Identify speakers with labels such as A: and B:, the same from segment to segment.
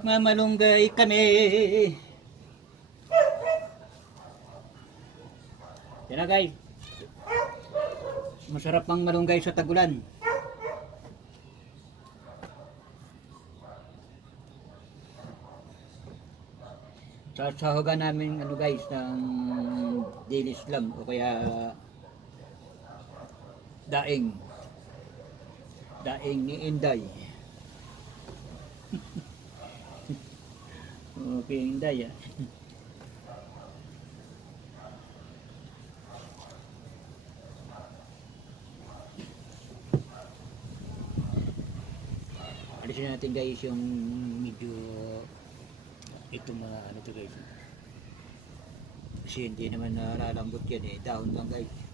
A: Nagmamalunggay kami. Yan guys. Masarap ang malunggay sa tagulan. Sasahogan namin ano guys ng dilis lang o kaya daing. Daing ni Inday. okay, Inday ah. Alisin natin guys yung medyo itong mga ano to guys. Kasi hindi naman nalalambot yan eh. Dahon lang guys.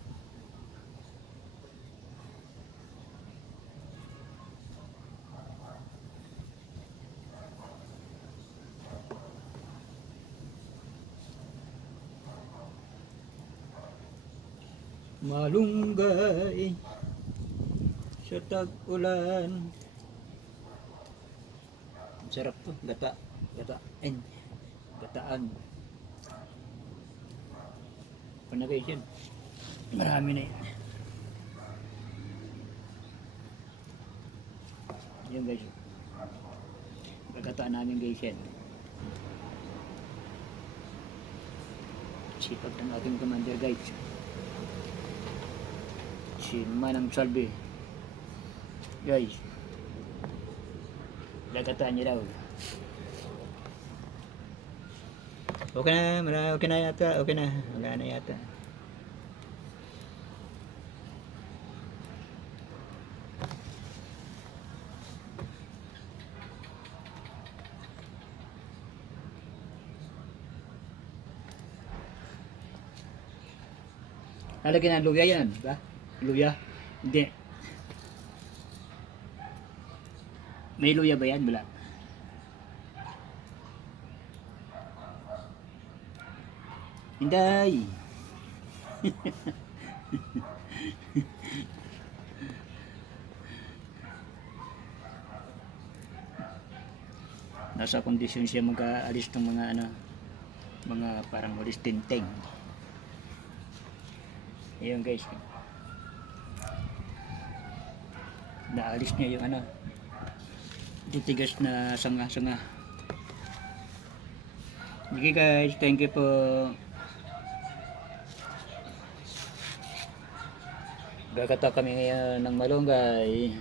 A: Malunggay sa tag-ulan. Sarap to, gata, gataan, gataan. Panagay yan. Marami na yan. Yan guys. Gagataan namin guys yan. Sipag ng ating commander guys. Si Manang Salve. Guys. Gagataan niya daw. Okay na, mara, okay na yata, okay na. Wala na yata. Lalagyan ng luya yan, ba? Luya? Hindi. May luya ba yan? Wala. Hinday! Nasa kondisyon siya mag-aalis ng mga ano, mga parang walis tinteng. Ayun guys. Naalis niya yung ano, titigas na sanga-sanga. Okay guys, thank you po. Gagata kami ngayon ng malunggay.